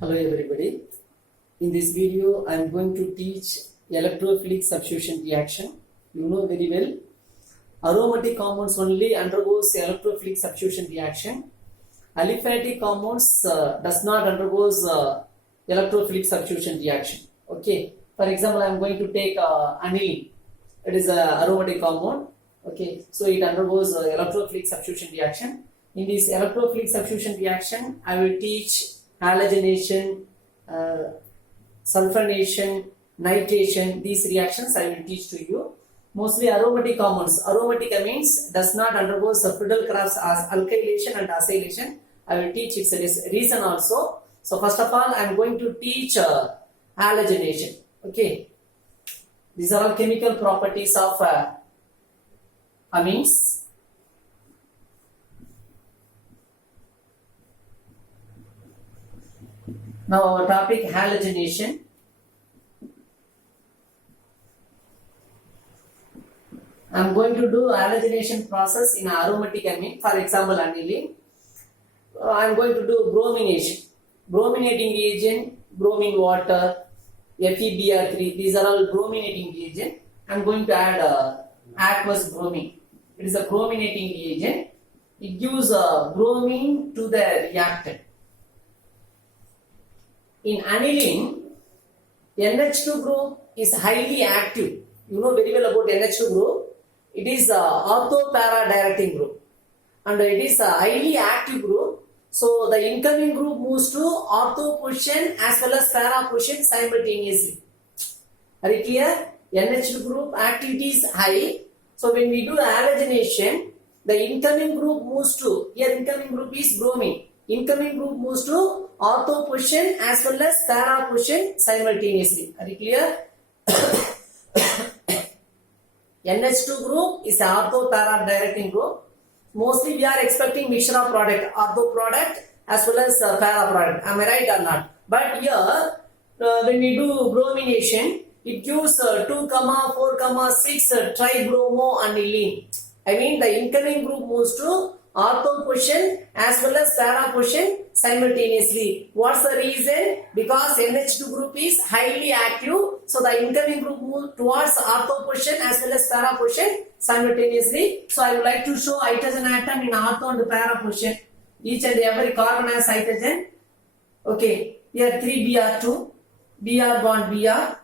Hello everybody. In this video I am going to teach electrophilic substitution reaction. You know very well aromatic compounds only undergoes electrophilic substitution reaction. Aliphatic compounds does not undergoes electrophilic substitution reaction. Okay. For example, I am going to take aniline. It is a aromatic compound. Okay. So it undergoes electrophilic substitution reaction. In this electrophilic substitution reaction, I will teach halogenation, sulfonation, nitration. These reactions I will teach to you. Mostly aromatic compounds. Aromatic means does not undergo Friedel-Crafts alkylation and acylation. I will teach its reason also. So first of all, I am going to teach halogenation. Okay. These are all chemical properties of amines. Now our topic halogenation. I am going to do halogenation process in aromatic amine. For example, aniline. I am going to do bromination. Brominating reagent, bromine water, FeBr3. These are all brominating reagent. I am going to add aqueous bromine. It is a brominating reagent. It gives bromine to the reactant. In aniline, NH2 group is highly active. You know very well about NH2 group. It is ortho-para-directing group. And it is a highly active group. So the incoming group moves to ortho position as well as para position simultaneously. Are you clear? NH2 group activity is high. So when we do halogenation, the incoming group moves to, here incoming group is bromine. Incoming group moves to ortho position as well as para position simultaneously. Are you clear? NH2 group is ortho-para directing group. Mostly we are expecting mixture of product, ortho product as well as para product. Am I right or not? But here, when we do bromination, it gives 2, 4, 6 tribromo aniline. I mean the incoming group moves to ortho position as well as para position simultaneously. What's the reason? Because NH2 group is highly active. So the incoming group moves towards ortho position as well as para position simultaneously. So I would like to show hydrogen atom in ortho and para position. Each and every carbon has hydrogen. Okay. Here 3Br2. Br bond Br.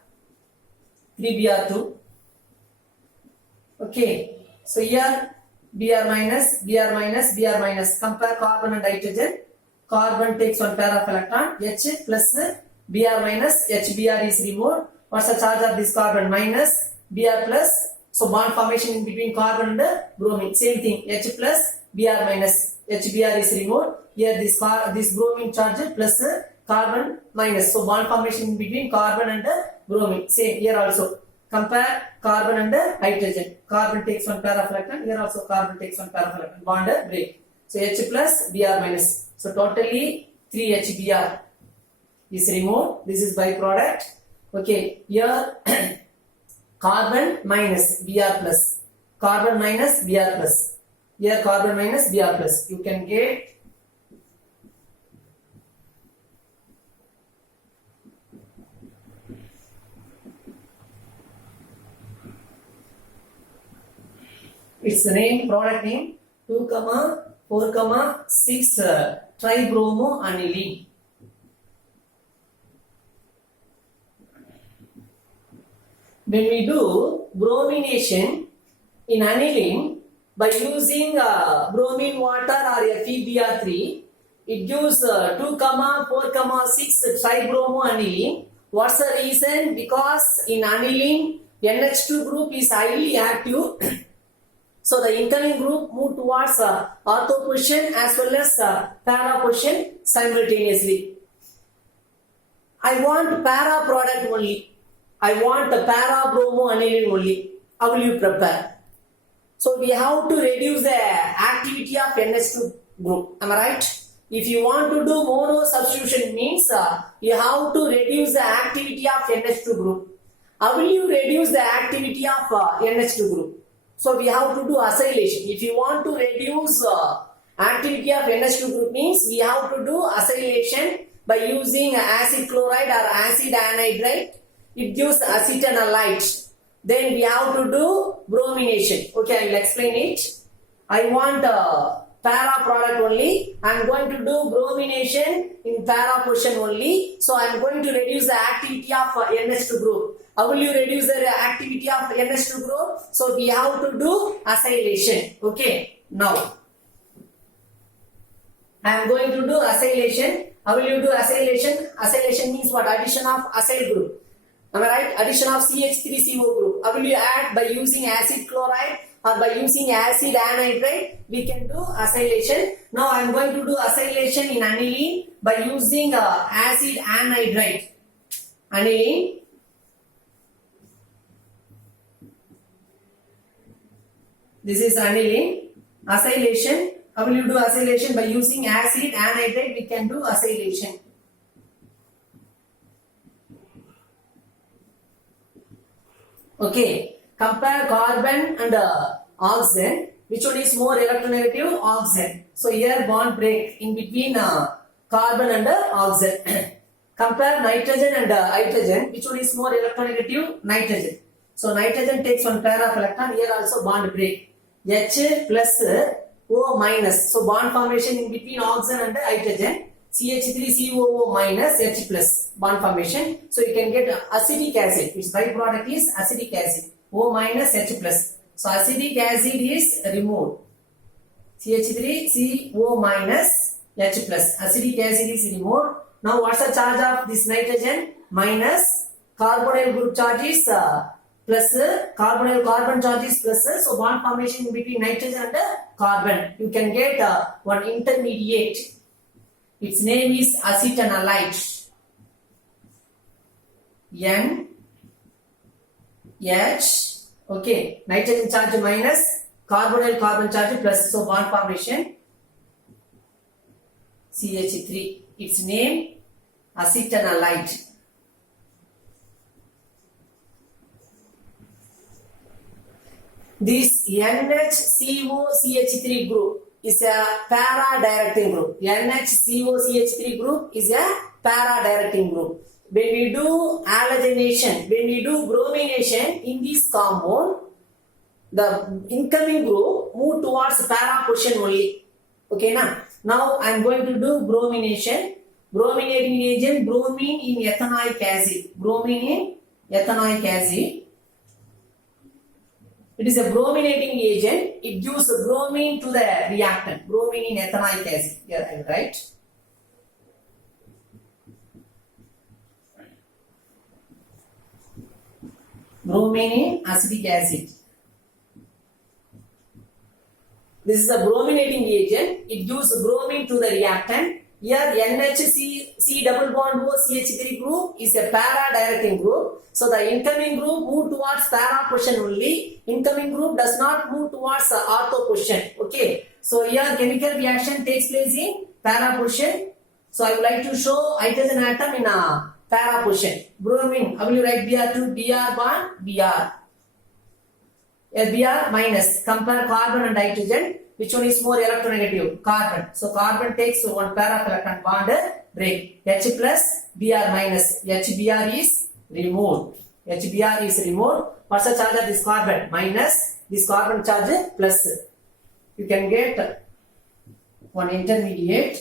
3Br2. Okay. So here Br minus, Br minus, Br minus. Compare carbon and hydrogen. Carbon takes one pair of electron. H plus Br minus, HBr is removed. What's the charge of this carbon? Minus, Br plus. So bond formation in between carbon and bromine. Same thing. H plus, Br minus. HBr is removed. Here this bromine charge plus carbon minus. So bond formation in between carbon and bromine. Same here also. Compare carbon and hydrogen. Carbon takes one pair of electron. Here also carbon takes one pair of electron. Bond break. So H plus, Br minus. So totally 3 HBr is removed. This is byproduct. Okay. Here carbon minus Br plus. Carbon minus Br plus. Here carbon minus Br plus. You can get its name, product name 2, 4, 6 tribromo aniline. When we do bromination in aniline by using bromine water or FeBr3, it gives 2, 4, 6 tribromo aniline. What's the reason? Because in aniline NH2 group is highly active. So the incoming group move towards ortho position as well as para position simultaneously. I want para product only. I want para bromo aniline only. How will you prepare? So we have to reduce the activity of NH2 group. Am I right? If you want to do mono substitution means you have to reduce the activity of NH2 group. How will you reduce the activity of NH2 group? So we have to do acylation. If you want to reduce activity of NH2 group means we have to do acylation by using acid chloride or acid anhydride. It gives acetanolite. Then we have to do bromination. Okay, I will explain it. I want para product only. I am going to do bromination in para portion only. So I am going to reduce the activity of NH2 group. How will you reduce the activity of NH2 group? So we have to do acylation. Okay, now I am going to do acylation. How will you do acylation? Acylation means what? Addition of acyl group. Am I right? Addition of CH3CO group. How will you add? By using acid chloride or by using acid anhydride, we can do acylation. Now I am going to do acylation in aniline by using acid anhydride. Aniline. This is aniline. Acylation. How will you do acylation? By using acid anhydride, we can do acylation. Okay, compare carbon and oxygen. Which one is more electronegative? Oxygen. So here bond break in between carbon and oxygen. Compare nitrogen and hydrogen. Which one is more electronegative? Nitrogen. So nitrogen takes one pair of electron. Here also bond break. H plus O minus. So bond formation in between oxygen and hydrogen. CH3COO minus H plus bond formation. So you can get acetic acid. Its byproduct is acetic acid. O minus H plus. So acetic acid is removed. CH3CO minus H plus. Acetic acid is removed. Now what's the charge of this nitrogen? Minus. Carbonyl group charge is plus. Carbonyl carbon charge is plus. So bond formation between nitrogen and carbon. You can get one intermediate. Its name is acetanolite. N H. Okay, nitrogen charge minus, carbonyl carbon charge plus. So bond formation CH3. Its name acetanolite. This NHCOCH3 group is a para-directing group. NHCOCH3 group is a para-directing group. When we do halogenation, when we do bromination in this compound, the incoming group move towards para portion only. Okay, now I am going to do bromination. Brominating agent, bromine in ethanoic acid. Bromine in ethanoic acid. It is a brominating agent. It gives bromine to the reactant. Bromine in ethanoic acid. Here I will write. Bromine in acetic acid. This is a brominating agent. It gives bromine to the reactant. Here NHC double bond O CH3 group is a para-directing group. So the incoming group move towards para portion only. Incoming group does not move towards the ortho portion. Okay. So here chemical reaction takes place in para portion. So I would like to show hydrogen atom in a para portion. Bromine. How will you write Br2? Br bond Br. Br minus. Compare carbon and hydrogen. Which one is more electronegative? Carbon. So carbon takes one pair of electron bond break. H plus Br minus. HBr is removed. HBr is removed. What's the charge of this carbon? Minus. This carbon charge plus. You can get one intermediate.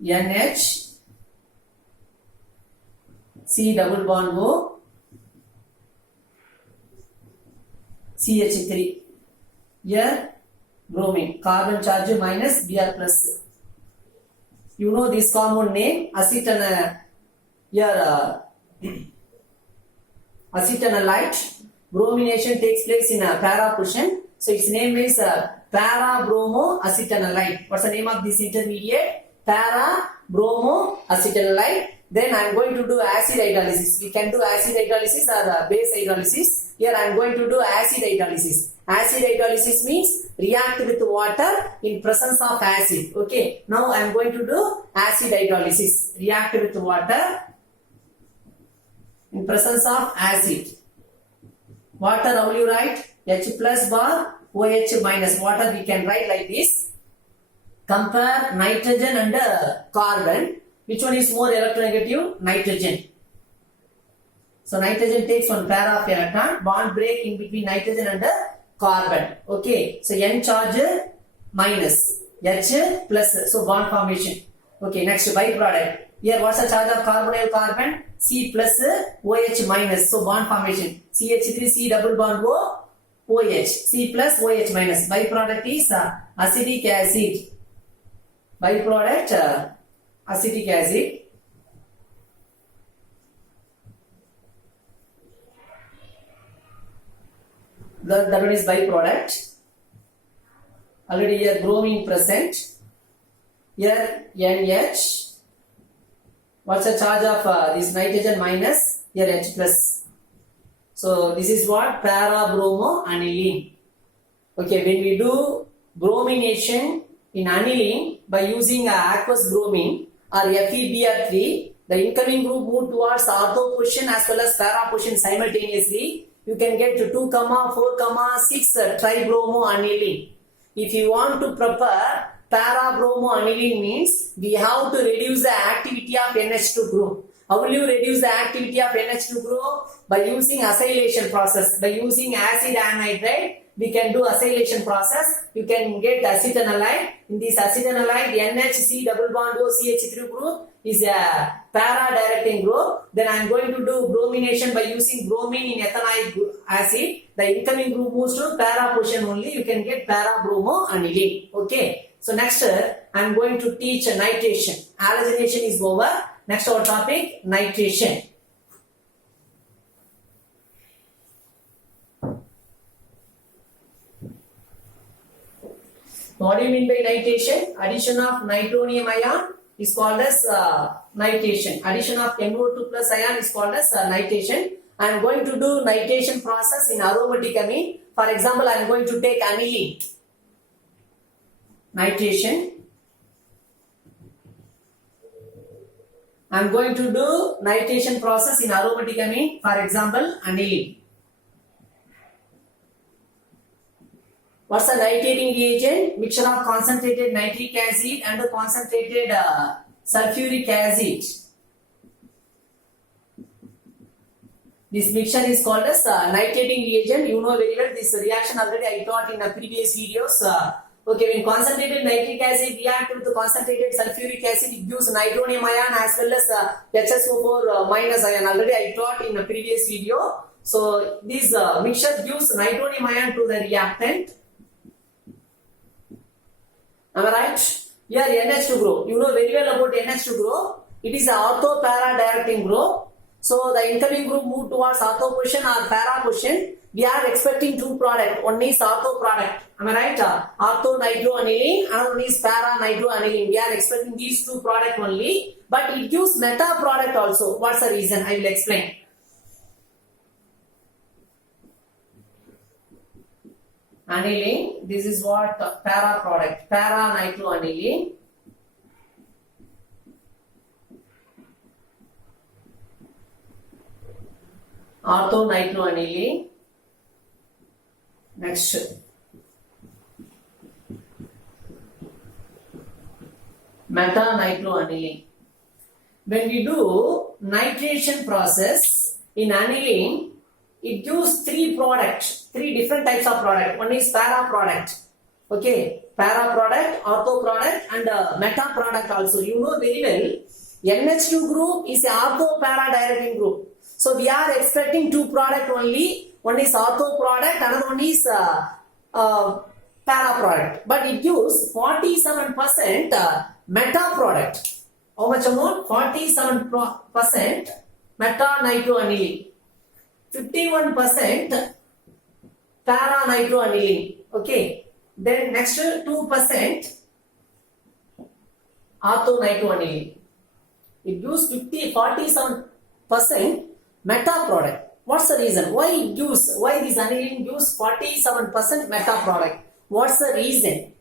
NH C double bond O CH3. Here bromine. Carbon charge minus Br plus. You know this compound name acetanolite. Bromination takes place in a para portion. So its name is para-bromo-acetanolite. What's the name of this intermediate? Para-bromo-acetanolite. Then I am going to do acid hydrolysis. We can do acid hydrolysis or base hydrolysis. Here I am going to do acid hydrolysis. Acid hydrolysis means react with water in presence of acid. Okay. Now I am going to do acid hydrolysis. React with water in presence of acid. Water, how will you write? H plus bar OH minus. Water we can write like this. Compare nitrogen and carbon. Which one is more electronegative? Nitrogen. So nitrogen takes one pair of electron, bond break in between nitrogen and carbon. Okay, so N charge minus, H plus, so bond formation. Okay, next byproduct. Here what's the charge of carbonyl carbon? C plus OH minus, so bond formation. CH3 C double bond O, OH, C plus OH minus. Byproduct is acetic acid. Byproduct acetic acid. That one is byproduct. Already here bromine present. Here NH. What's the charge of this nitrogen minus? Here H plus. So this is what? Para-bromo-aniline. Okay, when we do bromination in aniline by using aqueous bromine or FeBr3, the incoming group move towards ortho position as well as para position simultaneously. You can get to 2, 4, 6 tribromo-aniline. If you want to prepare para-bromo-aniline means we have to reduce the activity of NH2 group. How will you reduce the activity of NH2 group? By using acylation process. By using acid anhydride, we can do acylation process. You can get acetanilide. In this acetanilide, NHC double bond O CH3 group is a para-directing group. Then I am going to do bromination by using bromine in ethanoic acid. The incoming group moves to para position only. You can get para-bromo-aniline. Okay. So next I am going to teach nitration. Halogenation is over. Next our topic, nitration. What do you mean by nitration? Addition of nitronium ion is called as nitration. Addition of NO2 plus ion is called as nitration. I am going to do nitration process in aromatic amine. For example, I am going to take aniline. Nitration. I am going to do nitration process in aromatic amine. For example, aniline. What's the nitrating reagent? Mixture of concentrated nitric acid and concentrated sulfuric acid. This mixture is called as nitrating reagent. You know very well this reaction already I taught in the previous videos. Okay, when concentrated nitric acid react with the concentrated sulfuric acid, it gives nitronium ion as well as HSO4 minus ion. Already I taught in the previous video. So this mixture gives nitronium ion to the reactant. Am I right? Here NH2 group. You know very well about NH2 group. It is an ortho para directing group. So the incoming group move towards ortho position or para position. We are expecting two products. One is ortho product. Am I right? Ortho nitroaniline, another one is para nitroaniline. We are expecting these two products only. But it gives meta product also. What's the reason? I will explain. Aniline, this is what para product, para nitroaniline. Ortho nitroaniline. Next. Meta nitroaniline. When we do nitration process in aniline, it gives three different types of product. One is para product. Okay, para product, ortho product and meta product also. You know very well, NH2 group is a ortho para directing group. So we are expecting two product only. One is ortho product, another one is para product. But it gives 47% meta product. How much amount? 47% meta nitroaniline. 51% para nitroaniline. Okay. Then next 2% ortho nitroaniline. It gives 47% meta product. What's the reason? Why this aniline gives 47% meta product? What's the reason?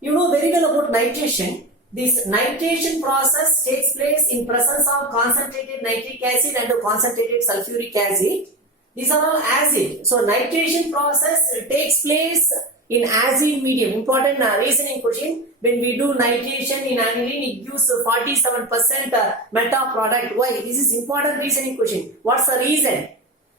You know very well about nitration. This nitration process takes place in presence of concentrated nitric acid and concentrated sulfuric acid. These are all acid. So nitration process takes place in acid medium. Important reasoning question. When we do nitration in aniline, it gives 47% meta product. Why? This is important reasoning question. What's the reason?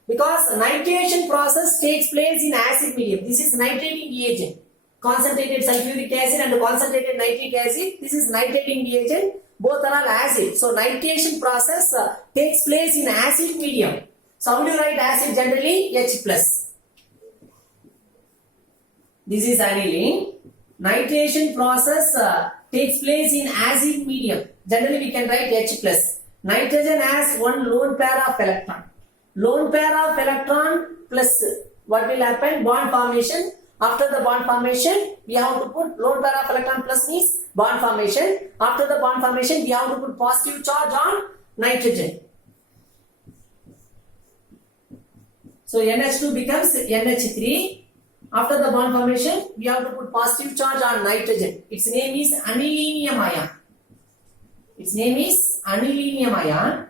Because nitration process takes place in acid medium. This is nitrating reagent. Concentrated sulfuric acid and concentrated nitric acid. This is nitrating reagent. Both are all acid. So nitration process takes place in acid medium. So how do you write acid generally? H plus. This is aniline. Nitration process takes place in acid medium. Generally we can write H plus. Nitrogen has one lone pair of electron. Lone pair of electron plus what will happen? Bond formation. After the bond formation, we have to put lone pair of electron plus means bond formation. After the bond formation, we have to put positive charge on nitrogen. So NH2 becomes NH3. After the bond formation, we have to put positive charge on nitrogen. Its name is anilinium ion. Its name is anilinium ion.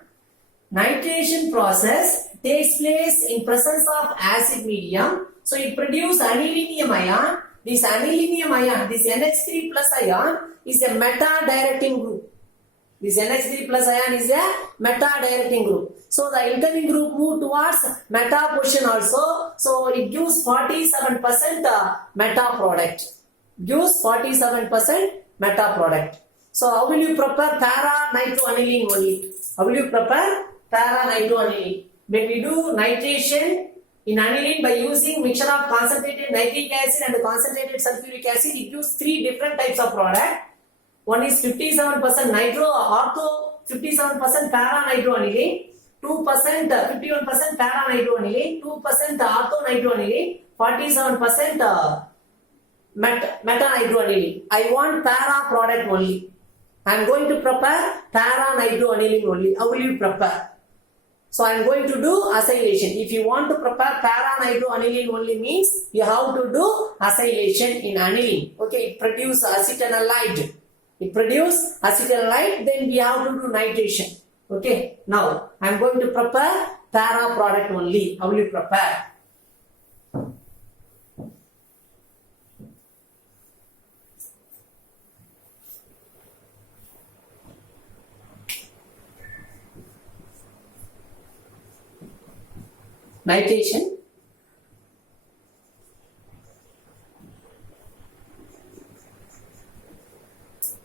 Nitration process takes place in presence of acid medium. So it produces anilinium ion. This anilinium ion, this NH3 plus ion is a meta-directing group. This NH3 plus ion is a meta-directing group. So the incoming group move towards meta position also. So it gives 47% meta product. Gives 47% meta product. So how will you prepare para-nitroaniline only? How will you prepare para-nitroaniline? When we do nitration in aniline by using mixture of concentrated nitric acid and concentrated sulfuric acid, it gives three different types of product. One is 57% nitro ortho, 57% para-nitroaniline, 2% 51% para-nitroaniline, 2% ortho-nitroaniline, 47% meta-nitroaniline. I want para product only. I am going to prepare para-nitroaniline only. How will you prepare? So I am going to do acylation. If you want to prepare para-nitroaniline only means you have to do acylation in aniline. Okay, it produces acetanilide. It produces acetanilide, then we have to do nitration. Okay, now I am going to prepare para product only. How will you prepare? Nitration.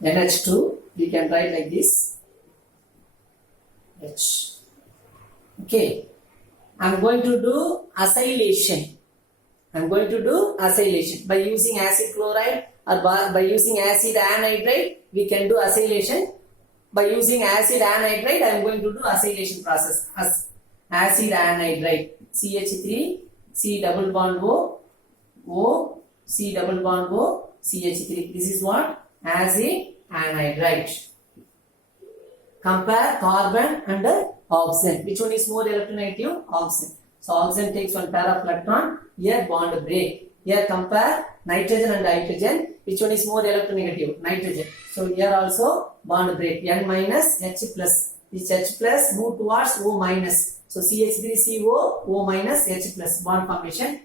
NH2, we can write like this. H. Okay. I am going to do acylation. I am going to do acylation. By using acid chloride or by using acid anhydride, we can do acylation. By using acid anhydride, I am going to do acylation process. Acid anhydride. CH3, C double bond O, O, C double bond O, CH3. This is what? Acid anhydride. Compare carbon and oxygen. Which one is more electronegative? Oxygen. So oxygen takes one pair of electron. Here bond break. Here compare nitrogen and hydrogen. Which one is more electronegative? Nitrogen. So here also bond break. N minus H plus. This H plus move towards O minus. So CH3CO, O minus, H plus bond formation.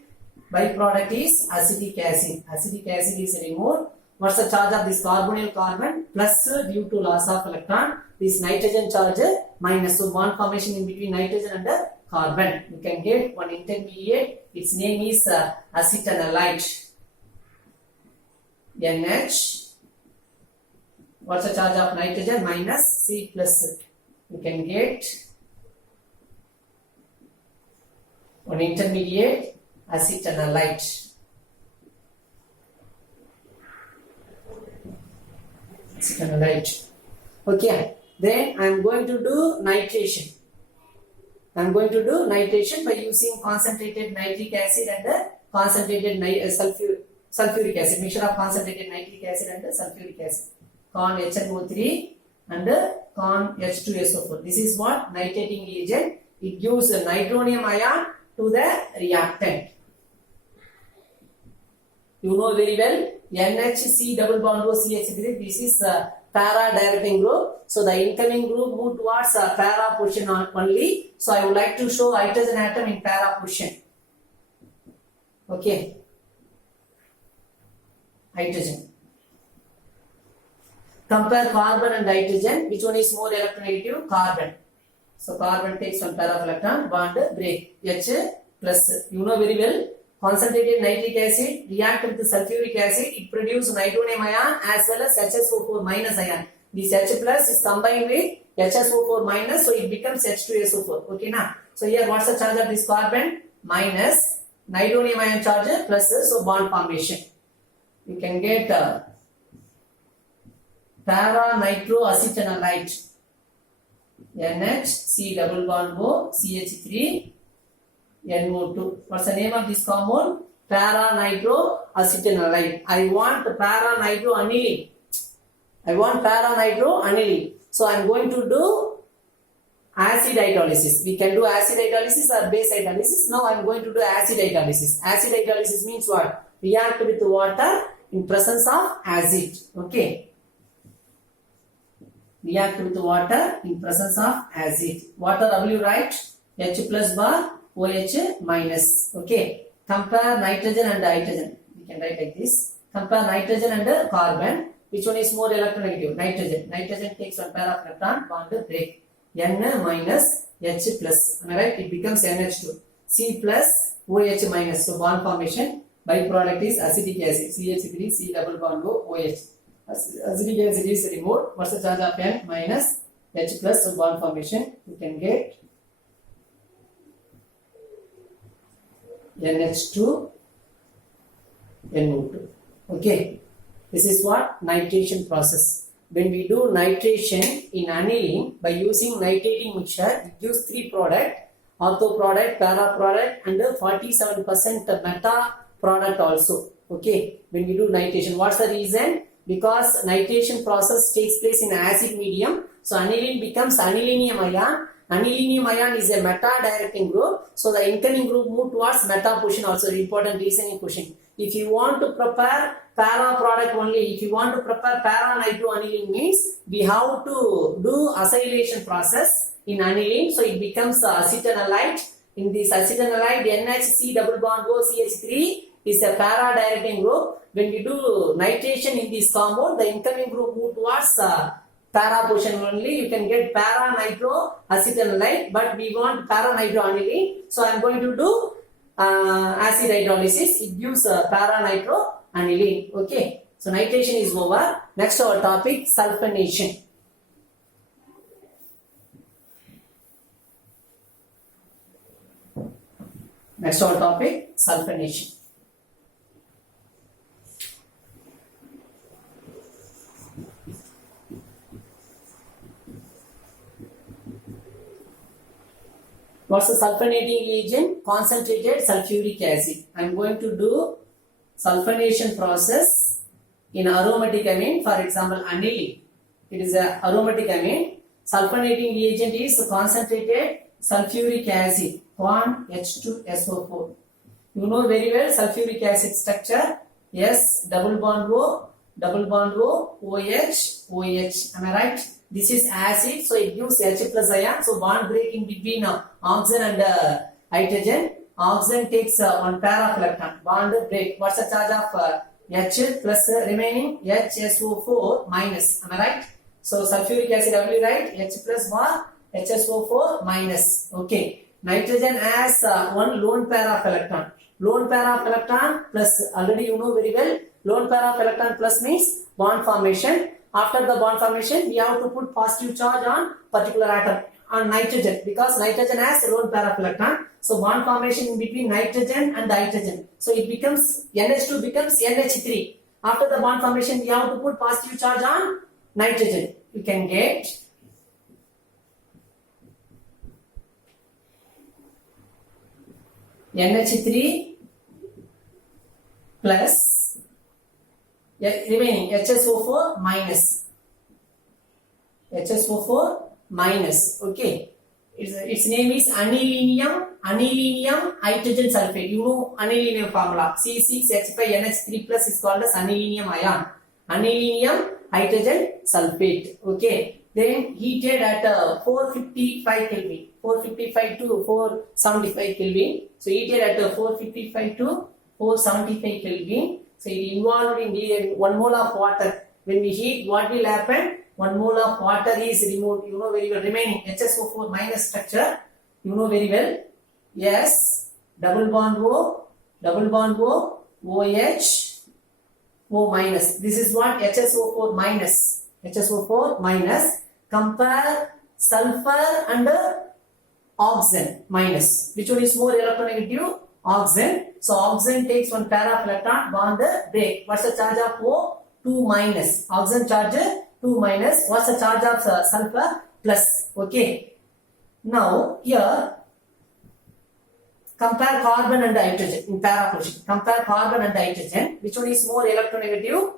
Byproduct is acetic acid. Acetic acid is removed. What's the charge of this carbonyl carbon? Plus due to loss of electron. This nitrogen charge minus. So bond formation in between nitrogen and carbon. You can get one intermediate. Its name is acetanilide. NH. What's the charge of nitrogen? Minus C plus. You can get one intermediate acetanilide. Acetanilide. Okay. Then I am going to do nitration. I am going to do nitration by using concentrated nitric acid and concentrated sulfuric acid. Mixture of concentrated nitric acid and sulfuric acid. Con HNO3 and con H2SO4. This is what nitrating reagent. It gives a nitronium ion to the reactant. You know very well NHC double bond O CH3. This is para directing group. So the incoming group move towards para position only. So I would like to show hydrogen atom in para position. Okay. hydrogen. Compare carbon and hydrogen. Which one is more electronegative? Carbon. So carbon takes one pair of electron, bond break. H plus. You know very well. Concentrated nitric acid react with the sulfuric acid. It produces nitrogen ion as well as HSO4 minus ion. This H plus is combined with HSO4 minus, so it becomes H2SO4. Okay, now. So here, what's the charge of this carbon? Minus. Nitrogen ion charge plus, so bond formation. You can get para-nitroacetanilide. NHC double bond O CH3 NO2. What's the name of this compound? Para-nitroacetanilide. I want para-nitroaniline. So I am going to do acid hydrolysis. We can do acid hydrolysis or base hydrolysis. Now I am going to do acid hydrolysis. Acid hydrolysis means what? React with water in presence of acid. Okay. React with water in presence of acid. Water W, right? H plus bar, OH minus. Okay. Compare nitrogen and hydrogen. We can write like this. Compare nitrogen and carbon. Which one is more electronegative? Nitrogen. Nitrogen takes one pair of electron, bond break. N minus H plus. Am I right? It becomes NH2. C plus OH minus. So bond formation. Byproduct is acetic acid. CH3, C double bond O, OH. Acetic acid is removed. What's the charge of N? Minus H plus. So bond formation. You can get NH2, NO2. Okay. This is what? Nitration process. When we do nitration in aniline by using nitrating mixture, it gives three products: ortho product, para product, and 47% meta product also. Okay. When we do nitration, what's the reason? Because nitration process takes place in acid medium, so aniline becomes anilinium ion. Anilinium ion is a meta-directing group, so the incoming group move towards meta position. Also, important reasoning question. If you want to prepare para product only, if you want to prepare para-nitroaniline means we have to do acylation process in aniline, so it becomes acetanilide. In this acetanilide, NHC double bond O CH3 is a para-directing group. When we do nitration in this compound, the incoming group move towards para position only. You can get para-nitroacetanilide, but we want para-nitroaniline. So I am going to do acid hydrolysis. It gives para-nitroaniline. Okay. So nitration is over. Next our topic, sulfonation. Next our topic, sulfonation. What's the sulfonating reagent? Concentrated sulfuric acid. I am going to do sulfonation process in aromatic amine. For example, aniline. It is an aromatic amine. Sulfonating reagent is concentrated sulfuric acid. H2SO4. You know very well sulfuric acid structure. S double bond O, OH, OH. Am I right? This is acid, so it gives H plus ion. So bond break in between oxygen and hydrogen. Oxygen takes one pair of electron. Bond break. What's the charge of H plus remaining HSO4 minus? Am I right? So sulfuric acid W, right? H plus bar HSO4 minus. Okay. Nitrogen has one lone pair of electron. Lone pair of electron plus, already you know very well, lone pair of electron plus means bond formation. After the bond formation, we have to put positive charge on particular atom, on nitrogen, because nitrogen has a lone pair of electron. So bond formation in between nitrogen and hydrogen. So it becomes, NH2 becomes NH3. After the bond formation, we have to put positive charge on nitrogen. You can get NH3 plus remaining HSO4 minus. HSO4 minus. Okay. Its name is anilinium hydrogen sulfate. You know anilinium formula. C6H5NH3 plus is called as anilinium ion. Anilinium hydrogen sulfate. Okay. Then heated at 455 Kelvin. 455 to 475 Kelvin. So heated at 455 to 475 Kelvin. So it involved in 1 mole of water. When we heat, what will happen? 1 mole of water is removed. You know very well. Remaining HSO4 minus structure. You know very well. Yes. Double bond O, OH, O minus. This is what HSO4 minus. HSO4 minus. Compare sulfur and oxygen minus. Which one is more electronegative? Oxygen. So oxygen takes one pair of electron, bond break. What's the charge of O? 2 minus. Oxygen charge 2 minus. What's the charge of sulfur? Plus. Okay. Now here compare carbon and hydrogen in para position. Compare carbon and hydrogen. Which one is more electronegative?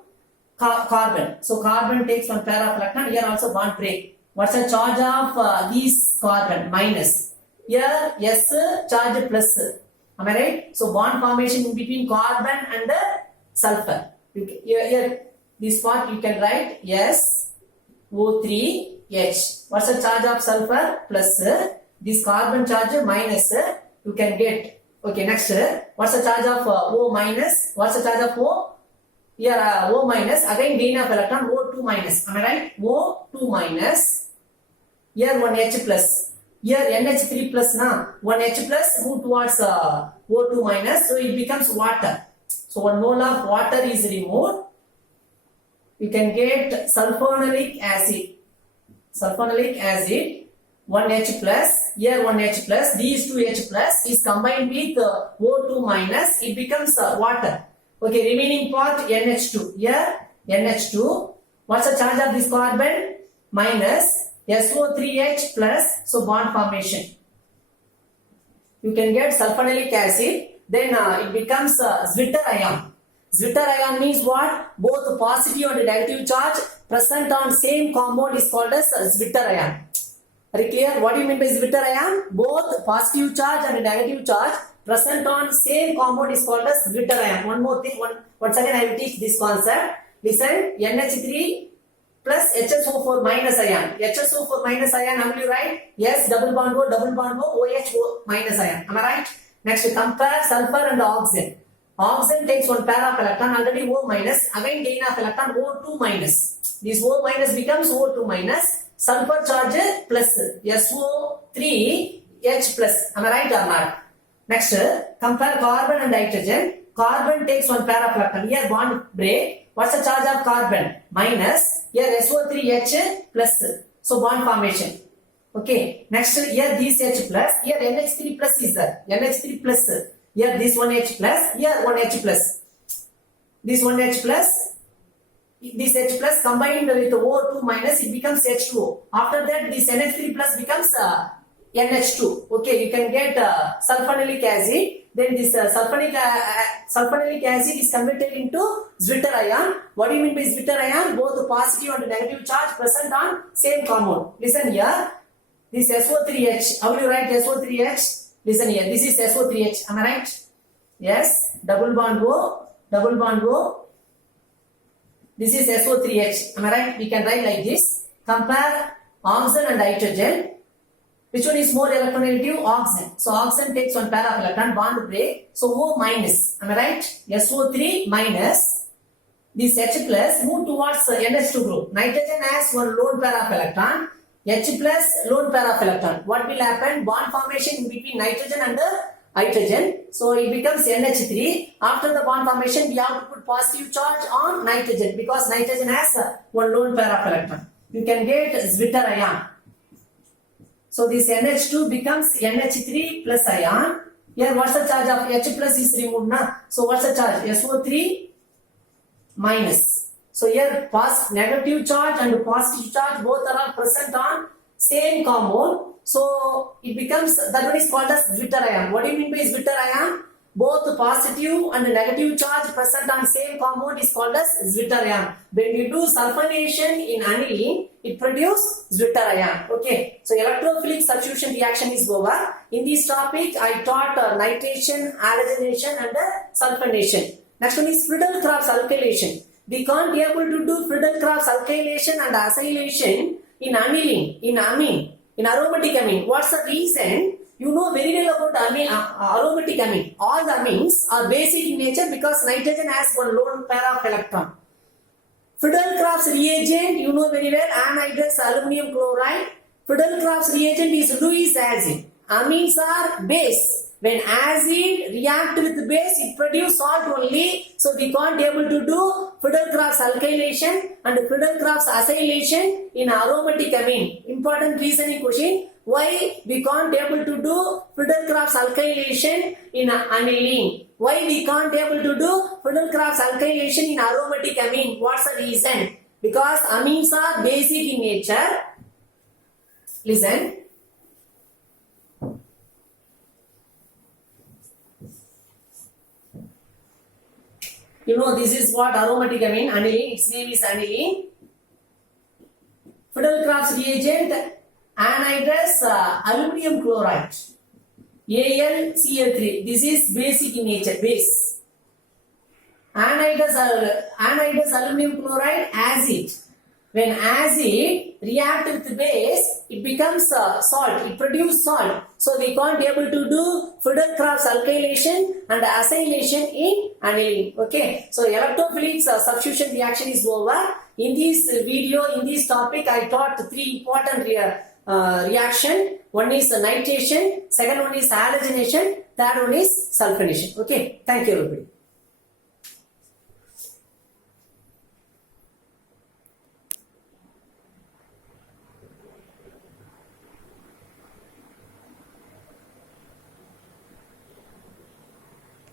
Carbon. So carbon takes one pair of electron. Here also bond break. What's the charge of these carbon? Minus. Here S charge plus. Am I right? So bond formation in between carbon and sulfur. Here this part you can write S O3H. What's the charge of sulfur? Plus. This carbon charge minus. You can get. Okay, next. What's the charge of O minus? What's the charge of O? Here O minus. Again gain of electron O2 minus. Am I right? O2 minus. Here 1 H plus. Here NH3 plus now. 1 H plus move towards O2 minus. So it becomes water. So 1 mole of water is removed. You can get sulfonalic acid. Sulfonalic acid. 1 H plus, here 1 H plus, these 2 H plus is combined with O2 minus, it becomes water. Okay, remaining part NH2. Here NH2, what's the charge of this carbon? Minus SO3H plus, so bond formation. You can get sulfonalic acid, then it becomes Zwitter ion. Zwitter ion means what? Both positive and negative charge present on same compound is called as Zwitter ion. Very clear? What do you mean by Zwitter ion? Both positive charge and negative charge present on same compound is called as Zwitter ion. One more thing, once again I will teach this concept. Listen, NH3 plus HSO4 minus ion. HSO4 minus ion, how will you write? Yes, double bond O, OH minus ion. Am I right? Next, compare sulfur and oxygen. Oxygen takes one pair of electron, already O minus. Again gain of electron O2 minus. This O minus becomes O2 minus. Sulfur charge plus SO3H plus. Am I right or not? Next, compare carbon and hydrogen. Carbon takes one pair of electron. Here bond break. What's the charge of carbon? Minus. Here SO3H plus. So bond formation. Okay. Next, here this H plus. Here NH3 plus is there. NH3 plus. Here this 1H plus. Here 1H plus. This 1H plus. This H plus combined with O2 minus, it becomes H2O. After that, this NH3 plus becomes NH2. Okay, you can get sulfonalic acid. Then this sulfonic acid is converted into Zwitter ion. What do you mean by Zwitter ion? Both positive and negative charge present on same compound. Listen here. This SO3H. How will you write SO3H? Listen here. This is SO3H. Am I right? Yes. Double bond O. This is SO3H. Am I right? We can write like this. Compare oxygen and hydrogen. Which one is more electronegative? Oxygen. So oxygen takes one pair of electron, bond break. So O minus. Am I right? SO3 minus. This H plus move towards NH2 group. Nitrogen has one lone pair of electron. H plus lone pair of electron. What will happen? Bond formation between nitrogen and hydrogen. So it becomes NH3. After the bond formation, we have to put positive charge on nitrogen because nitrogen has one lone pair of electron. You can get Zwitter ion. So this NH2 becomes NH3 plus ion. Here what's the charge of H plus is removed now. So what's the charge? SO3 minus. So here negative charge and positive charge both are present on same compound. So it becomes, that one is called as Zwitter ion. What do you mean by Zwitter ion? Both positive and negative charge present on same compound is called as Zwitter ion. When you do sulfonation in aniline, it produces Zwitter ion. Okay. So electrophilic substitution reaction is over. In this topic, I taught nitration, halogenation and sulfonation. Next one is Friedel-Crafts alkylation. We can't be able to do Friedel-Crafts alkylation and acylation in aniline, in amine, in aromatic amine. What's the reason? You know very well about aromatic amine. All the amines are basic in nature because nitrogen has one lone pair of electron. Friedel-Crafts reagent, you know very well, anhydrous aluminum chloride. Friedel-Crafts reagent is Lewis acid. Amines are base. When acid react with base, it produce salt only. So we can't able to do Friedel-Crafts alkylation and Friedel-Crafts acylation in aromatic amine. Important reasoning question. Why we can't able to do Friedel-Crafts alkylation in aniline? Why we can't able to do Friedel-Crafts alkylation in aromatic amine? What's the reason? Because amines are basic in nature. Listen. You know this is what aromatic amine, aniline. Its name is aniline. Friedel-Crafts reagent, anhydrous aluminum chloride, AlCl3. This is basic in nature, base. Anhydrous aluminum chloride, acid. When acid react with base, it becomes salt. It produces salt. So we can't able to do Friedel-Crafts alkylation and acylation in aniline. Okay. So electrophilic substitution reaction is over. In this video, in this topic, I taught three important reaction. One is nitration, second one is halogenation, third one is sulfonation. Okay. Thank you everybody.